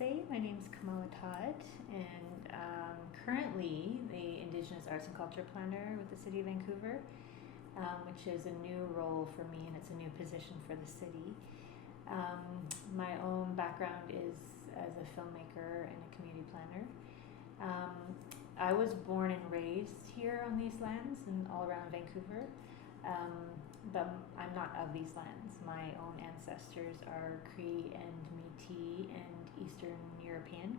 Namaste, my name is Kamala Todd, and currently the Indigenous Arts and Culture Planner with the City of Vancouver, which is a new role for me and it's a new position for the city. My own background is as a filmmaker and a community planner. I was born and raised here on these lands and all around Vancouver, but I'm not of these lands. My own ancestors are Cree and Métis and Eastern European.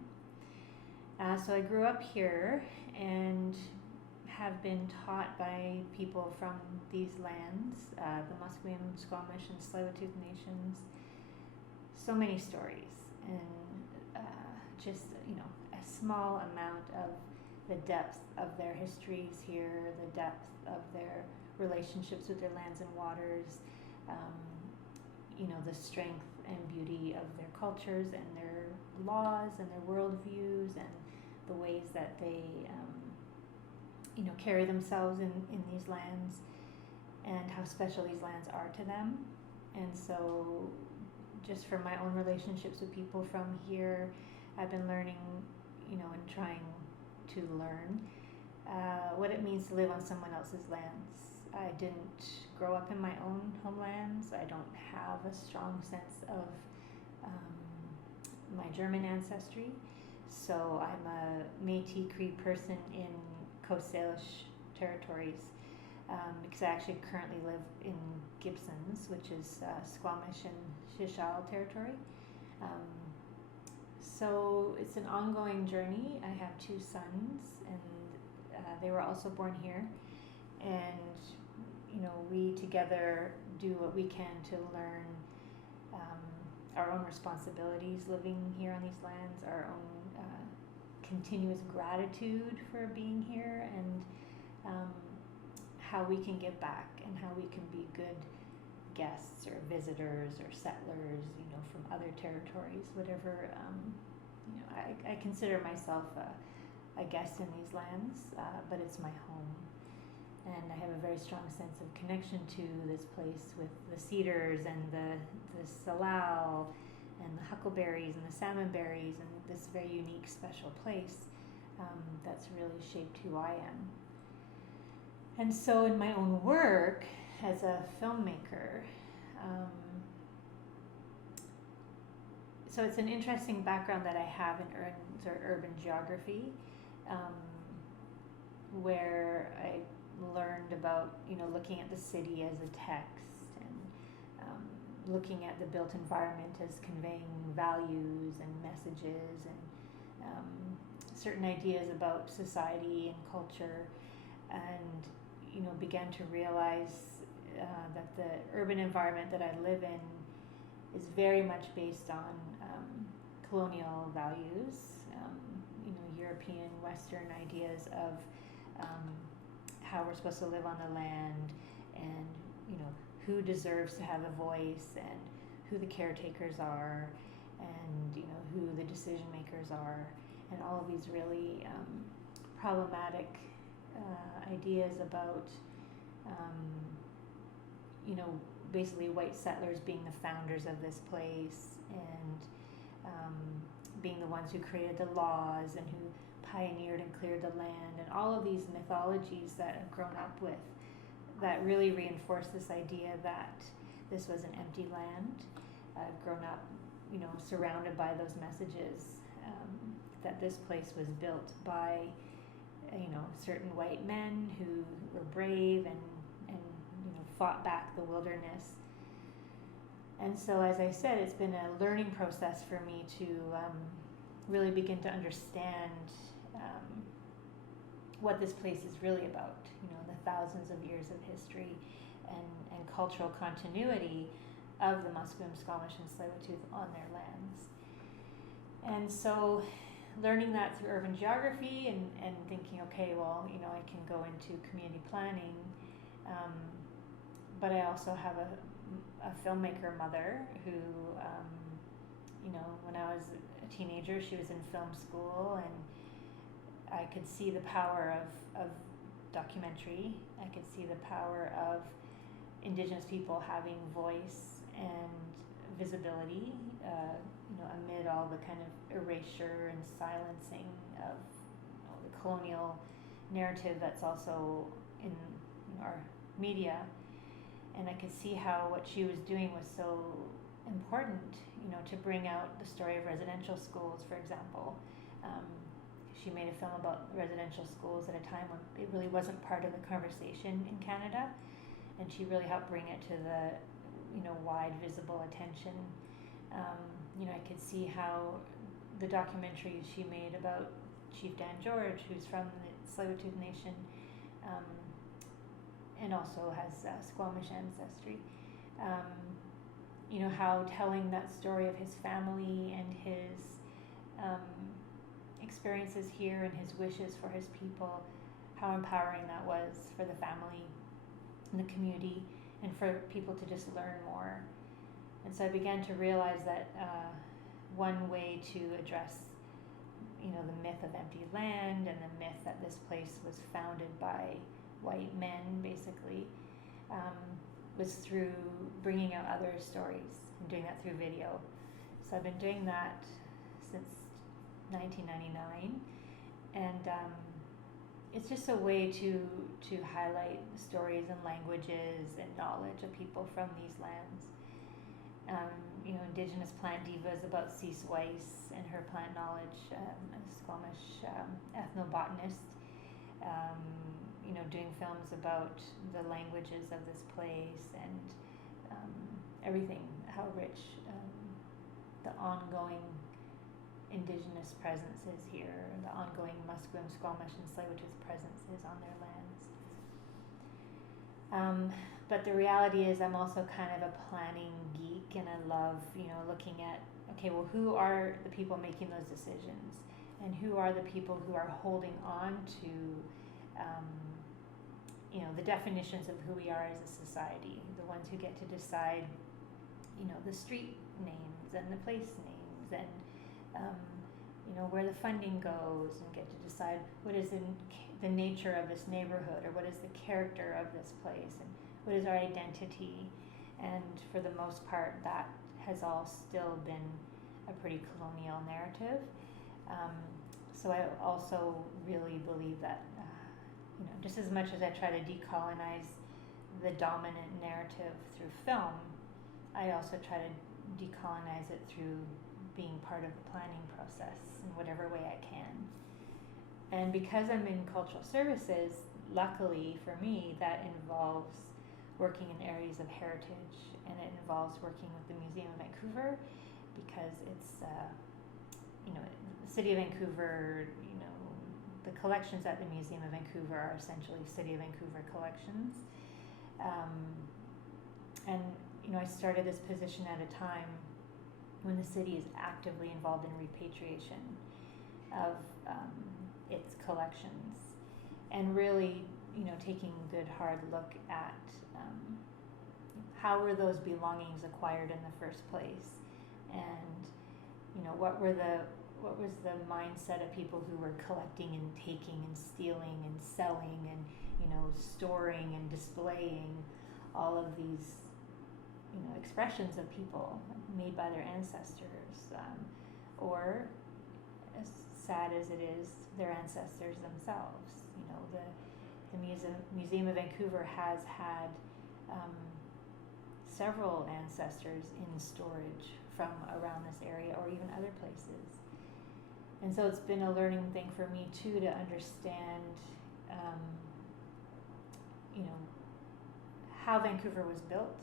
So I grew up here and have been taught by people from these lands, the Musqueam, Squamish, and Tsleil-Waututh nations, so many stories, and just, a small amount of the depth of their histories here, the depth of their relationships with their lands and waters, the strength and beauty of their cultures and their laws and their worldviews and the ways that they, carry themselves in these lands and how special these lands are to them. And so just from my own relationships with people from here, I've been learning, and trying to learn what it means to live on someone else's lands. I didn't grow up in my own homelands. I don't have a strong sense of my German ancestry. So I'm a Métis Cree person in Coast Salish territories because I actually currently live in Gibsons, which is Squamish and Xʷməthkվəy territory. So it's an ongoing journey. I have two sons, and they were also born here. And we together do what we can to learn our own responsibilities living here on these lands, our own continuous gratitude for being here, and how we can give back and how we can be good guests or visitors or settlers, from other territories, whatever. I consider myself a guest in these lands, but it's my home. And I have a very strong sense of connection to this place with the cedars and the salal and the huckleberries and the salmonberries and this very unique, special place that's really shaped who I am. And so in my own work as a filmmaker, so it's an interesting background that I have in urban geography, where I learned about, looking at the city as a text and looking at the built environment as conveying values and messages and certain ideas about society and culture, and, began to realize that the urban environment that I live in is very much based on colonial values, European, Western ideas of how we're supposed to live on the land, and who deserves to have a voice, and who the caretakers are, and who the decision makers are, and all of these really problematic ideas about basically white settlers being the founders of this place, and being the ones who created the laws and who pioneered and cleared the land, and all of these mythologies that I've grown up with that really reinforce this idea that this was an empty land. I've grown up, surrounded by those messages, that this place was built by, certain white men who were brave and fought back the wilderness. And so, as I said, it's been a learning process for me to really begin to understand what this place is really about, the thousands of years of history and cultural continuity of the Musqueam, Squamish, and Tsleil-Waututh on their lands. And so learning that through urban geography and thinking, okay, well, I can go into community planning, but I also have a filmmaker mother who, when I was a teenager, she was in film school, and I could see the power of documentary. I could see the power of Indigenous people having voice and visibility, amid all the kind of erasure and silencing of the colonial narrative that's also in our media. And I could see how what she was doing was so important, to bring out the story of residential schools, for example. She made a film about residential schools at a time when it really wasn't part of the conversation in Canada, and she really helped bring it to the, wide visible attention. I could see how the documentary she made about Chief Dan George, who's from the Tsleil-Waututh Nation, and also has Squamish ancestry. How telling that story of his family and his experiences here and his wishes for his people, how empowering that was for the family and the community, and for people to just learn more. And so I began to realize that one way to address, the myth of empty land and the myth that this place was founded by white men, basically, was through bringing out other stories and doing that through video. So I've been doing that since 1999, and it's just a way to highlight stories and languages and knowledge of people from these lands. Indigenous plant divas about Skszwx and her plant knowledge, a Squamish ethnobotanist, doing films about the languages of this place and everything, how rich the ongoing Indigenous presence is here, the ongoing Musqueam, Squamish, and Tsleil-Waututh presence is on their lands. But the reality is I'm also kind of a planning geek, and I love, looking at, okay, well, who are the people making those decisions? And who are the people who are holding on to, the definitions of who we are as a society, the ones who get to decide, the street names and the place names and, where the funding goes, and get to decide what is the nature of this neighborhood, or what is the character of this place, and what is our identity. And for the most part, that has all still been a pretty colonial narrative. So I also really believe that, just as much as I try to decolonize the dominant narrative through film, I also try to decolonize it through being part of the planning process in whatever way I can. And because I'm in cultural services, luckily for me, that involves working in areas of heritage, and it involves working with the Museum of Vancouver, because it's, the City of Vancouver, the collections at the Museum of Vancouver are essentially City of Vancouver collections. And I started this position at a time when the city is actively involved in repatriation of its collections, and really, taking a good hard look at how were those belongings acquired in the first place, and what was the mindset of people who were collecting and taking and stealing and selling and storing and displaying all of these expressions of people made by their ancestors, or, as sad as it is, their ancestors themselves. The Museum of Vancouver has had several ancestors in storage from around this area, or even other places. And so it's been a learning thing for me too, to understand how Vancouver was built,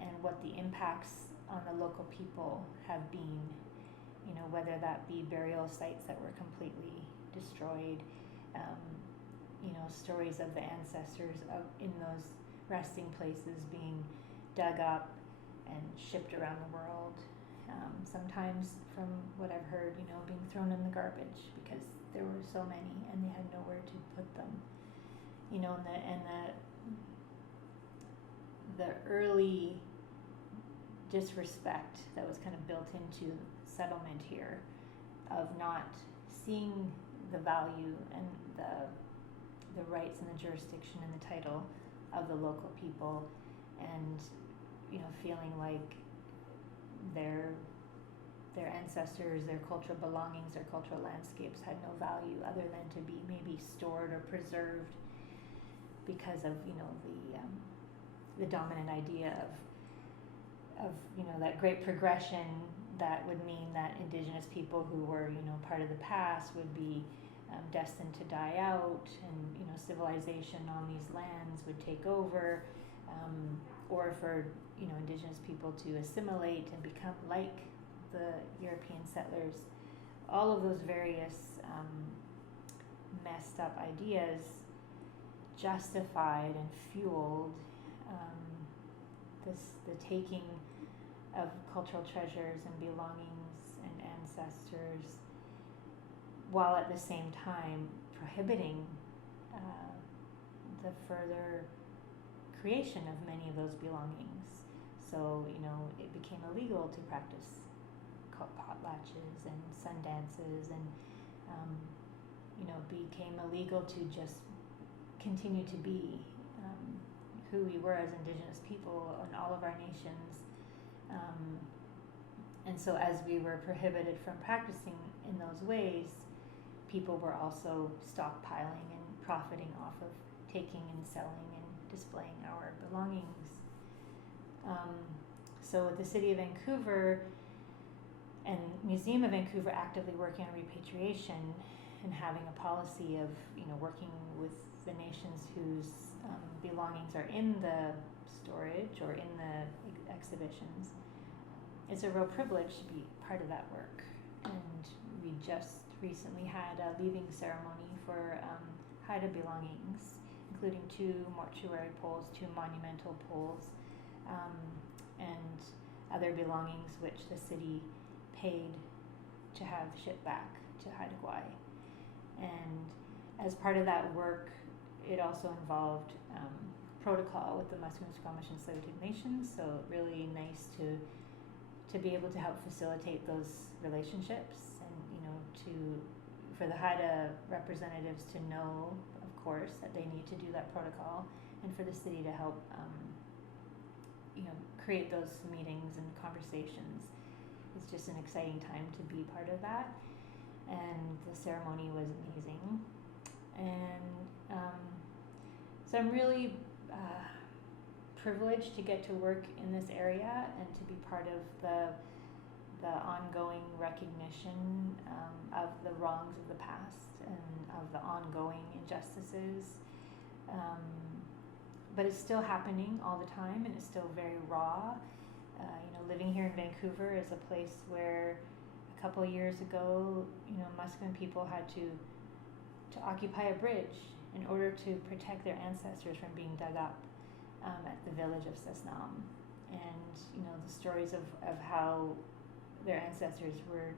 and what the impacts on the local people have been, whether that be burial sites that were completely destroyed, stories of the ancestors in those resting places being dug up and shipped around the world, sometimes, from what I've heard, being thrown in the garbage because there were so many and they had nowhere to put them, and the early disrespect that was kind of built into settlement here, of not seeing the value and the rights and the jurisdiction and the title of the local people, and feeling like their ancestors, their cultural belongings, their cultural landscapes had no value other than to be maybe stored or preserved because of the dominant idea of that great progression that would mean that Indigenous people who were part of the past would be destined to die out, and civilization on these lands would take over, or for Indigenous people to assimilate and become like the European settlers. All of those various messed up ideas justified and fueled the taking of cultural treasures and belongings and ancestors, while at the same time prohibiting the further creation of many of those belongings. So, it became illegal to practice potlatches and sun dances, and, became illegal to just continue to be who we were as Indigenous people in all of our nations. And so as we were prohibited from practicing in those ways, people were also stockpiling and profiting off of taking and selling and displaying our belongings. So with the City of Vancouver and Museum of Vancouver actively working on repatriation and having a policy of working with the nations whose belongings are in the storage or in the exhibitions, it's a real privilege to be part of that work. And we just recently had a leaving ceremony for Haida belongings, including 2 mortuary poles, 2 monumental poles, and other belongings which the city paid to have shipped back to xʷməthkվəy. And as part of that work, it also involved protocol with the Musqueam, Squamish, and Tsleil-Waututh nations. So really nice to be able to help facilitate those relationships, and for the Haida representatives to know, of course, that they need to do that protocol, and for the city to help create those meetings and conversations. It's just an exciting time to be part of that, and the ceremony was amazing. And so I'm really privileged to get to work in this area and to be part of the ongoing recognition of the wrongs of the past and of the ongoing injustices. But it's still happening all the time, and it's still very raw. Living here in Vancouver is a place where a couple of years ago, Musqueam people had to occupy a bridge in order to protect their ancestors from being dug up at the village of Tsleil-Waututh. And the stories of how their ancestors were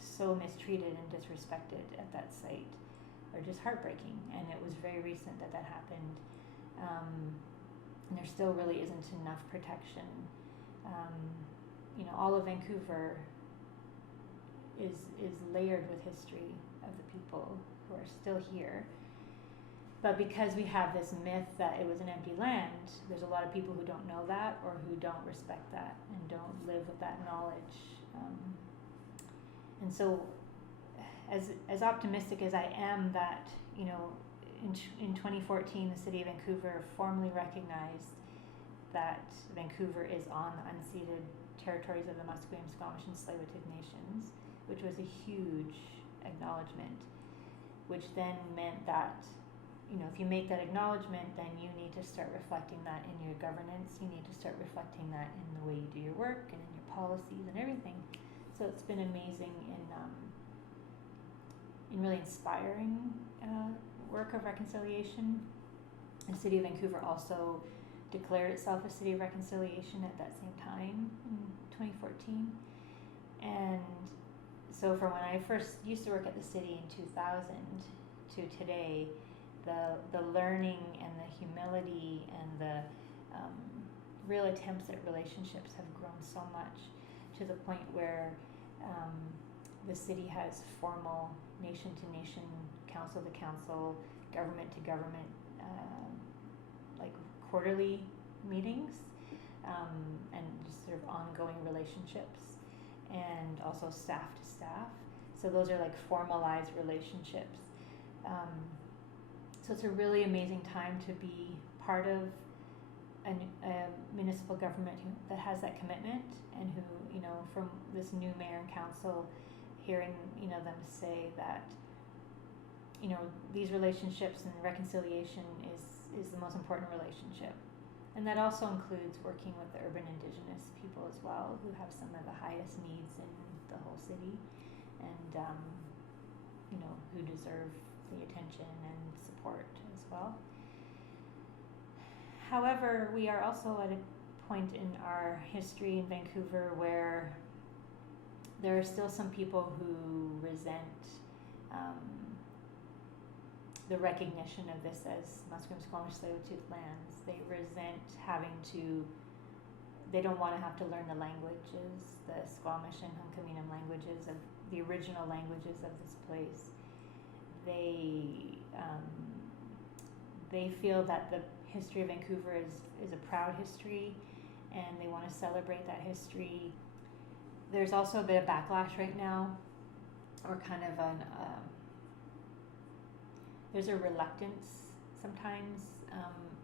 so mistreated and disrespected at that site are just heartbreaking. And it was very recent that happened. And there still really isn't enough protection. All of Vancouver is layered with history of the people who are still here. But because we have this myth that it was an empty land, there's a lot of people who don't know that, or who don't respect that and don't live with that knowledge. And so as optimistic as I am that, in 2014, the City of Vancouver formally recognized that Vancouver is on the unceded territories of the Musqueam, Squamish, and Tsleil-Waututh nations, which was a huge acknowledgement, which then meant that, if you make that acknowledgement, then you need to start reflecting that in your governance. You need to start reflecting that in the way you do your work and in your policies and everything. So it's been amazing in really inspiring work of reconciliation. The City of Vancouver also declared itself a City of Reconciliation at that same time in 2014. And so from when I first used to work at the city in 2000 to today, the learning and the humility and the real attempts at relationships have grown so much, to the point where the city has formal nation-to-nation, council-to-council, government-to-government, like quarterly meetings and just sort of ongoing relationships, and also staff to staff. So those are like formalized relationships. So it's a really amazing time to be part of a municipal government that has that commitment, and who, from this new mayor and council, hearing, them say that, these relationships and reconciliation is the most important relationship. And that also includes working with the urban Indigenous people as well, who have some of the highest needs in the whole city, and who deserve the attention and support as well. However, we are also at a point in our history in Vancouver where there are still some people who resent the recognition of this as Musqueam, Squamish, Tsleil-Waututh lands. They resent they don't want to have to learn the languages, the Squamish and unceded languages of the original languages of this place. They feel that the history of Vancouver is a proud history, and they want to celebrate that history. There's also a bit of backlash right now, or kind of there's a reluctance sometimes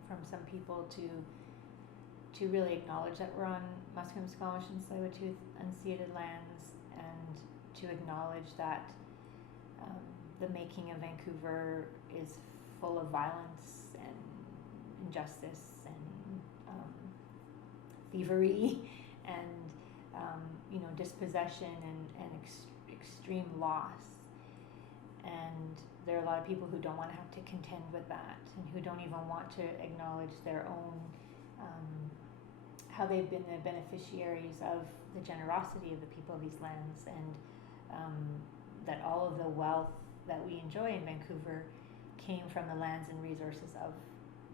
from some people to really acknowledge that we're on Musqueam, Squamish, and Tsleil-Waututh unceded lands, and to acknowledge that the making of Vancouver is full of violence and injustice and thievery and dispossession and extreme loss. And there are a lot of people who don't want to have to contend with that, and who don't even want to acknowledge their own how they've been the beneficiaries of the generosity of the people of these lands, and that all of the wealth that we enjoy in Vancouver came from the lands and resources of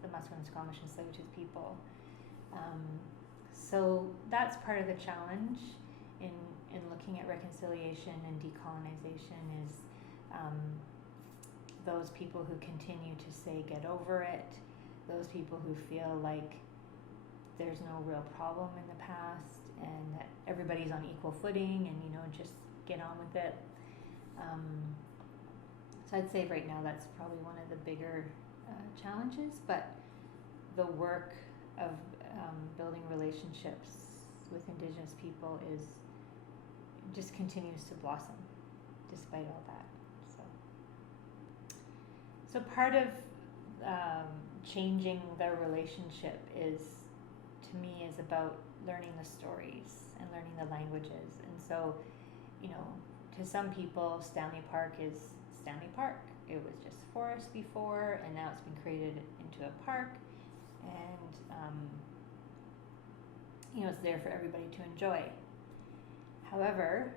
the Musqueam, Squamish, and Tsleil-Waututh people. So that's part of the challenge in looking at reconciliation and decolonization, is those people who continue to say get over it, those people who feel like there's no real problem in the past, and that everybody's on equal footing, and just get on with it. So I'd say right now that's probably one of the bigger challenges, but the work of building relationships with Indigenous people just continues to blossom despite all that. So part of changing the relationship to me is about learning the stories and learning the languages. And so, to some people, Stanley Park is Stanley Park. It was just forest before, and now it's been created into a park, and it's there for everybody to enjoy. However,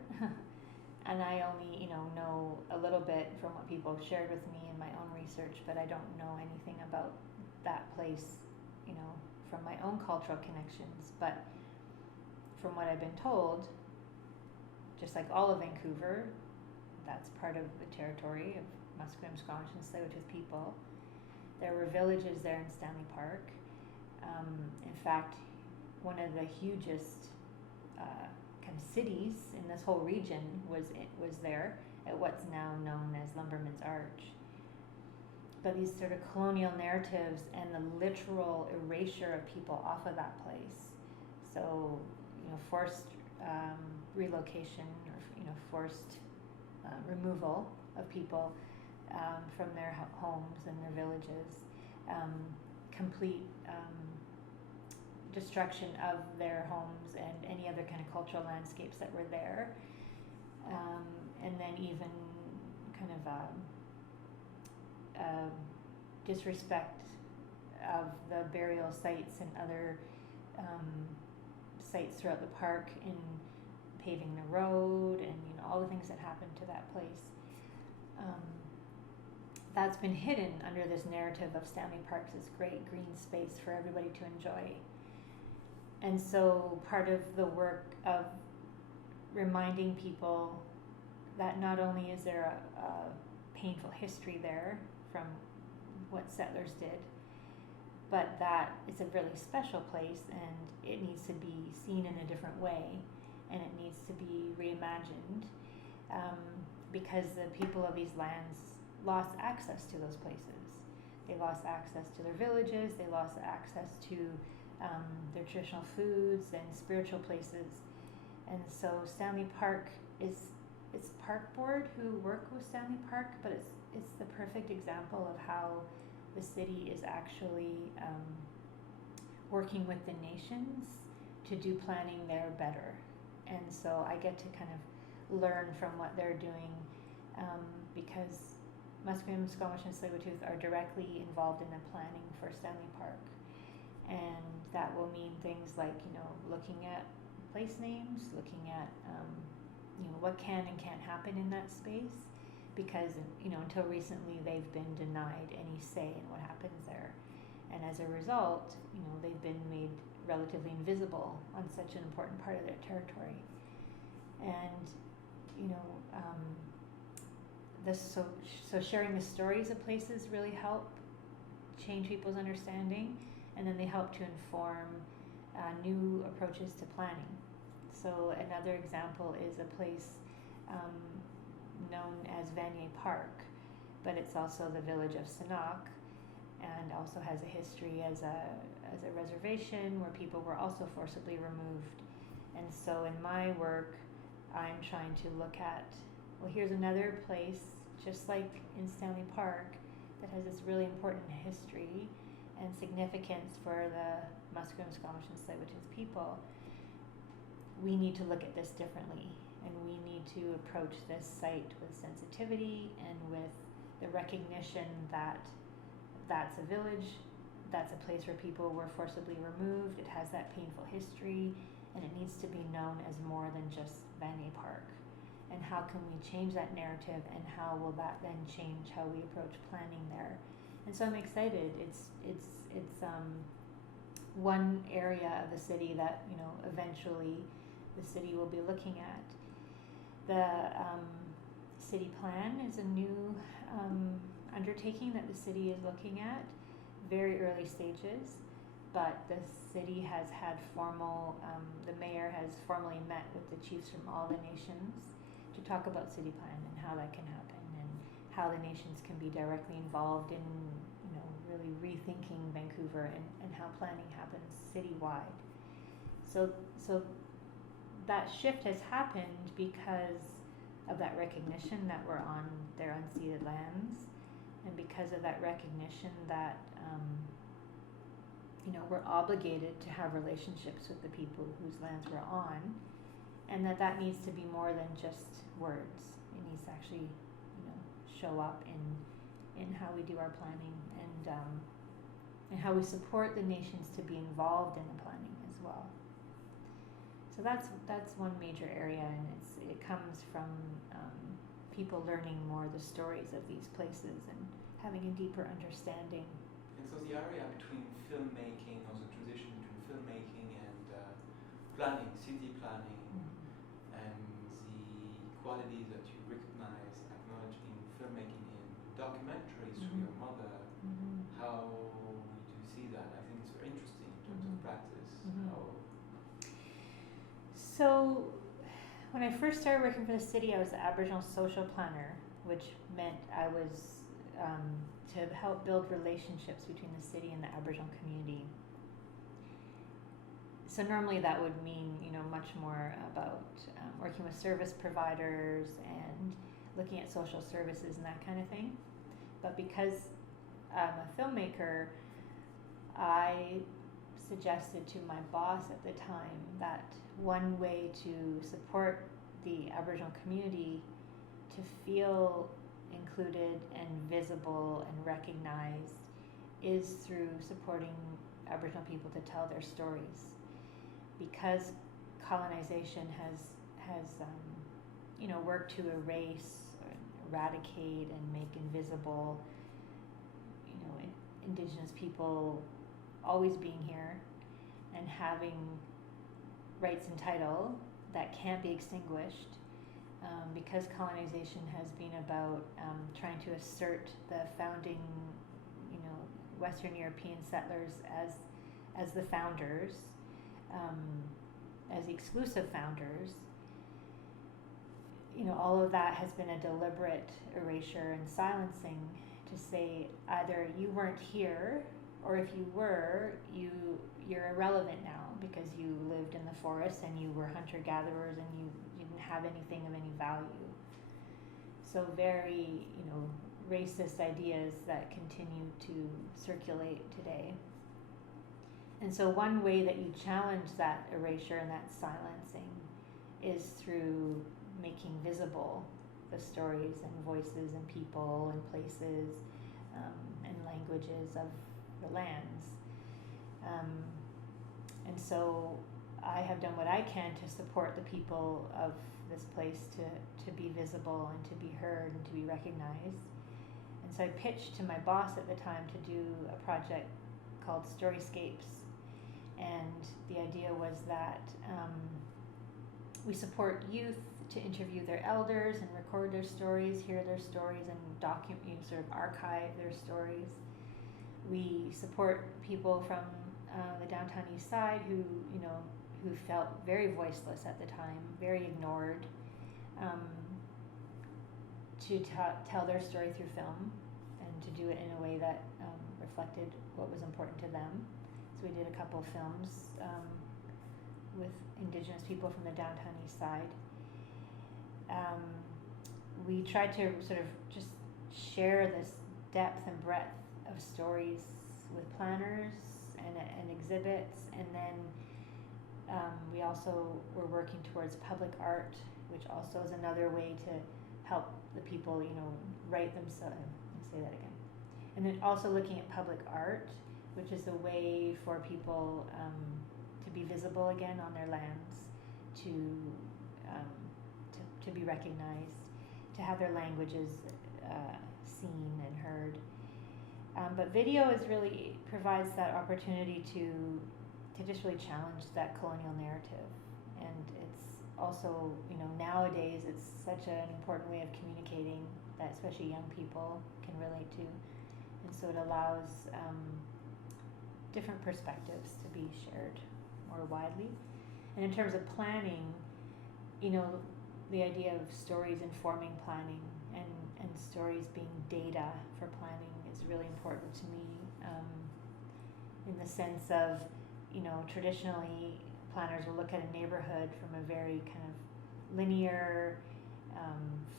and I only know a little bit from what people have shared with me in my own research, but I don't know anything about that place, from my own cultural connections. But from what I've been told, just like all of Vancouver, that's part of the territory of Musqueam, Squamish, and Tsleil-Waututh people. There were villages there in Stanley Park. In fact, one of the hugest kind of cities in this whole region was there at what's now known as Lumberman's Arch. But these sort of colonial narratives and the literal erasure of people off of that place, so forced relocation, or forced removal of people from their homes and their villages, complete destruction of their homes and any other kind of cultural landscapes that were there, and then even kind of disrespect of the burial sites and other sites throughout the park, in paving the road, and all the things that happened to that place. That's been hidden under this narrative of Stanley Park's this great green space for everybody to enjoy. And so part of the work of reminding people that not only is there a painful history there from what settlers did, but that it's a really special place and it needs to be seen in a different way, and it needs to be reimagined, because the people of these lands lost access to those places. They lost access to their villages, they lost access to their traditional foods and spiritual places. And so Stanley Park it's Park Board who work with Stanley Park, but it's the perfect example of how the city is actually working with the nations to do planning there better. And so I get to kind of learn from what they're doing, because Musqueam, Squamish, and Tsleil-Waututh are directly involved in the planning for Stanley Park. And that will mean things like, looking at place names, looking at, what can and can't happen in that space, because, until recently they've been denied any say in what happens there. And as a result, they've been made relatively invisible on such an important part of their territory. And, so sharing the stories of places really help change people's understanding, and then they help to inform new approaches to planning. So another example is a place known as Vancouver Park, but it's also the village of Sgsmåk, and also has a history as a reservation where people were also forcibly removed. And so in my work, I'm trying to look at, here's another place, just like in Stanley Park, that has this really important history and significance for the Musqueam, Squamish, and Tsleil-Waututh people. We need to look at this differently, and we need to approach this site with sensitivity and with the recognition that that's a village, that's a place where people were forcibly removed, it has that painful history, and it needs to be known as more than just Vancouver Park. And how can we change that narrative, and how will that then change how we approach planning there? And so I'm excited. It's one area of the city that eventually the city will be looking at. The city plan is a new undertaking that the city is looking at, very early stages, but the city has had the mayor has formally met with the chiefs from all the nations to talk about city plan and how that can happen, and how the nations can be directly involved in really rethinking Vancouver and how planning happens citywide. So that shift has happened because of that recognition that we're on their unceded lands, and because of that recognition that we're obligated to have relationships with the people whose lands we're on, and that needs to be more than just words. It needs to actually show up in how we do our planning, and how we support the nations to be involved in the planning as well. So that's one major area, and it comes from people learning more the stories of these places and having a deeper understanding. And so the area between filmmaking, or the transition between filmmaking and planning, city planning, and the qualities that you recognize, acknowledge in filmmaking, in documentaries through your mother, how do you see that? I think it's very interesting in terms of practice. So when I first started working for the city, I was the Aboriginal social planner, which meant I was to help build relationships between the city and the Aboriginal community. So normally that would mean, much more about working with service providers and looking at social services and that kind of thing. But because I'm a filmmaker, I suggested to my boss at the time that one way to support the Aboriginal community to feel included and visible and recognized is through supporting Aboriginal people to tell their stories. Because colonization has worked to erase, or eradicate, and make invisible, Indigenous people always being here and having rights and title that can't be extinguished, because colonization has been about trying to assert the founding, Western European settlers as the founders, as the exclusive founders, all of that has been a deliberate erasure and silencing to say either you weren't here, or if you were, you're irrelevant now because you lived in the forest and you were hunter-gatherers and you didn't have anything of any value. So very, racist ideas that continue to circulate today. And so one way that you challenge that erasure and that silencing is through making visible the stories and voices and people and places and languages of the lands. And so I have done what I can to support the people of this place to be visible and to be heard and to be recognized. And so I pitched to my boss at the time to do a project called Storyscapes. And the idea was that we support youth to interview their elders and record their stories, hear their stories, and document, sort of archive their stories. We support people from the downtown east side who felt very voiceless at the time, very ignored, to tell their story through film and to do it in a way that reflected what was important to them. So we did a couple of films with Indigenous people from the downtown east side. We tried to sort of just share this depth and breadth of stories with planners and exhibits, and then we also were working towards public art, which also is another way to help the people, write themselves. Let me say that again. And then also looking at public art, which is a way for people to be visible again on their lands, to be recognized, to have their languages seen and heard. But video provides that opportunity to just really challenge that colonial narrative. And it's also, nowadays it's such an important way of communicating that especially young people can relate to. And so it allows different perspectives to be shared more widely. And in terms of planning, the idea of stories informing planning and stories being data for planning is really important to me, in the sense of, traditionally planners will look at a neighborhood from a very kind of linear,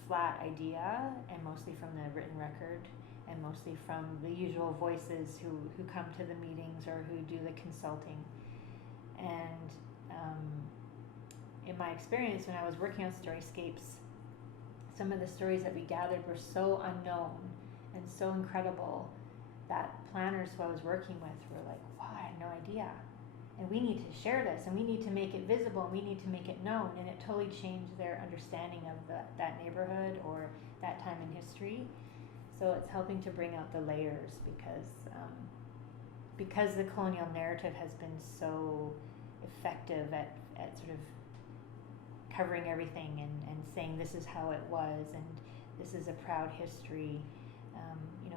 flat idea, and mostly from the written record, and mostly from the usual voices who come to the meetings or who do the consulting. And in my experience when I was working on Storyscapes, some of the stories that we gathered were so unknown and so incredible that planners who I was working with were like, wow, I had no idea. And we need to share this, and we need to make it visible, and we need to make it known. And it totally changed their understanding of that neighborhood or that time in history. So it's helping to bring out the layers because the colonial narrative has been so effective at sort of covering everything and saying this is how it was and this is a proud history,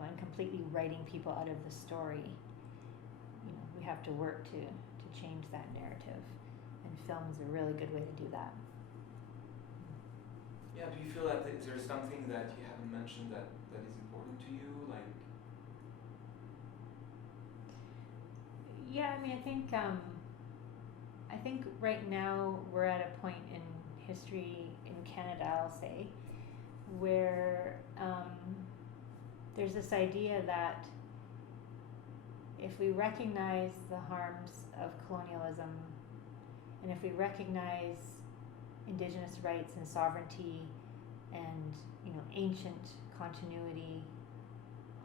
and completely writing people out of the story. We have to work to change that narrative, and film is a really good way to do that. Yeah, do you feel that there's something that you haven't mentioned that is important to you? Yeah, I think right now we're at a point in history in Canada, I'll say, where there's this idea that if we recognize the harms of colonialism, and if we recognize Indigenous rights and sovereignty and ancient continuity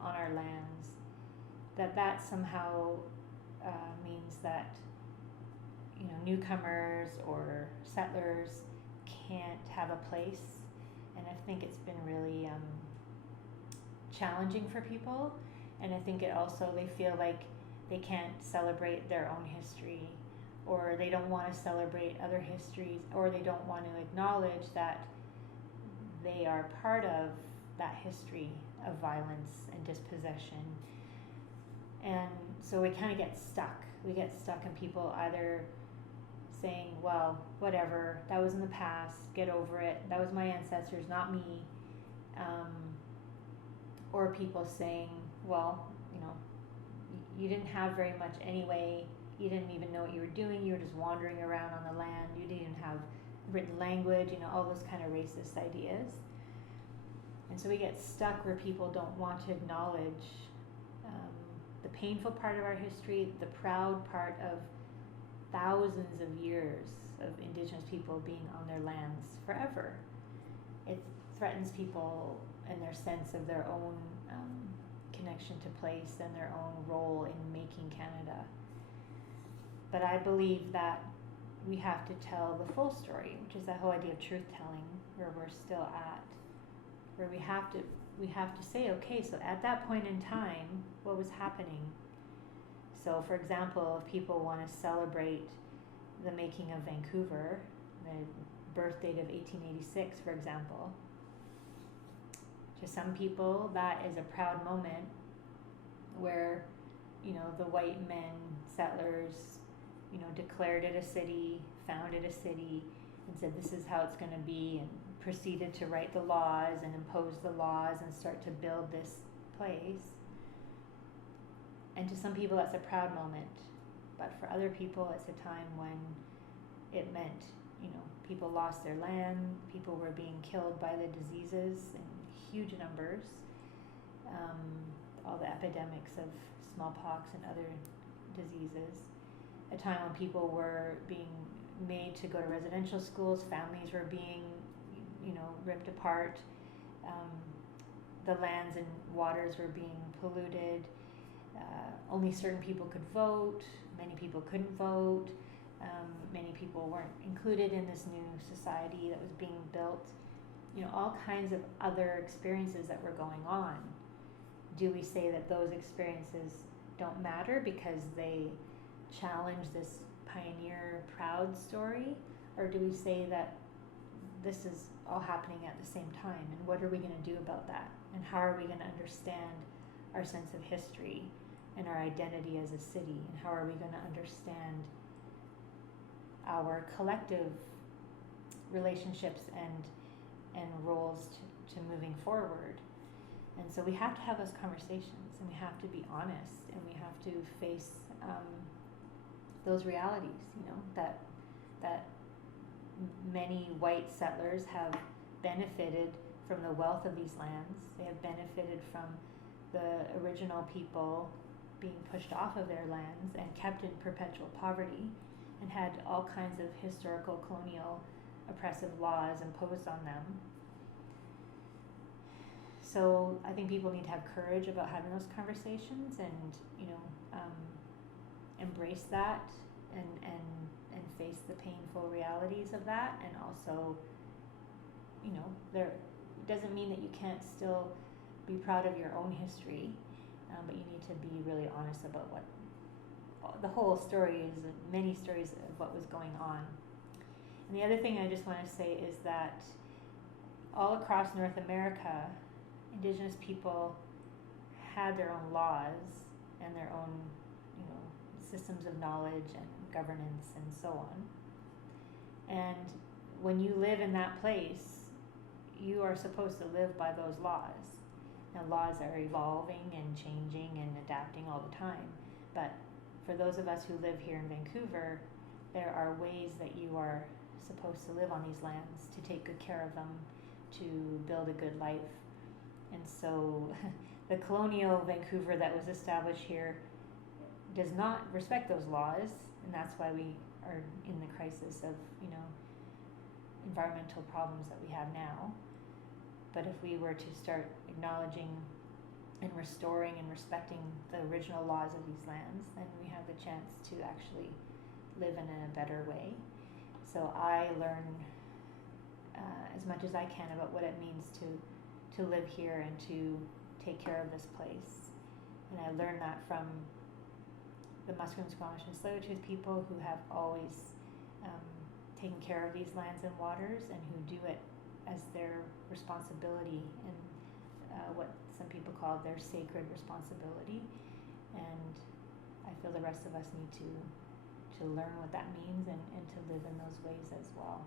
on our lands, that somehow means that newcomers or settlers can't have a place. And I think it's been really challenging for people, and I think it also, they feel like they can't celebrate their own history, or they don't want to celebrate other histories, or they don't want to acknowledge that they are part of that history of violence and dispossession. And so we kind of get stuck. We get stuck in people either saying, well, whatever, that was in the past, get over it, that was my ancestors, not me. Or people saying, well, you know, you didn't have very much anyway, you didn't even know what you were doing, you were just wandering around on the land, you didn't even have written language, you know, all those kind of racist ideas. And so we get stuck where people don't want to acknowledge the painful part of our history, the proud part of thousands of years of Indigenous people being on their lands forever. It threatens people and their sense of their own connection to place and their own role in making Canada. But I believe that we have to tell the full story, which is that whole idea of truth-telling, where we're still at, where we have to say, okay, so at that point in time, what was happening? So, for example, if people want to celebrate the making of Vancouver, the birth date of 1886, for example, to some people that is a proud moment where, you know, the white men, settlers, you know, declared it a city, founded a city, and said this is how it's going to be, and proceeded to write the laws and impose the laws and start to build this place. And to some people that's a proud moment, but for other people it's a time when it meant, you know, people lost their land, people were being killed by the diseases in huge numbers, all the epidemics of smallpox and other diseases, a time when people were being made to go to residential schools, families were being, you know, ripped apart, the lands and waters were being polluted, only certain people could vote, many people couldn't vote, many people weren't included in this new society that was being built, you know, all kinds of other experiences that were going on. Do we say that those experiences don't matter because they challenge this pioneer proud story? Or do we say that this is all happening at the same time, and what are we going to do about that? And how are we going to understand our sense of history and our identity as a city? And how are we going to understand our collective relationships and roles to moving forward? And so we have to have those conversations, and we have to be honest, and we have to face those realities, you know, that many white settlers have benefited from the wealth of these lands. They have benefited from the original people being pushed off of their lands and kept in perpetual poverty, and had all kinds of historical colonial oppressive laws imposed on them. So I think people need to have courage about having those conversations, and, you know, embrace that and face the painful realities of that. And also, you know, there doesn't mean that you can't still be proud of your own history, but you need to be really honest about what the whole story is, many stories of what was going on. And the other thing I just want to say is that all across North America, Indigenous people had their own laws and their own, you know, systems of knowledge and governance and so on. And when you live in that place, you are supposed to live by those laws. Now, laws are evolving and changing and adapting all the time, but for those of us who live here in Vancouver, there are ways that you are supposed to live on these lands, to take good care of them, to build a good life. And so the colonial Vancouver that was established here does not respect those laws, and that's why we are in the crisis of, you know, environmental problems that we have now. But if we were to start acknowledging and restoring and respecting the original laws of these lands, then we have the chance to actually live in a better way. So I learn as much as I can about what it means to live here and to take care of this place. And I learned that from the Musqueam, Squamish, and Tsleil-Waututh people who have always taken care of these lands and waters, and who do it as their responsibility, and what some people call their sacred responsibility. and I feel the rest of us need to learn what that means and to live in those ways as well.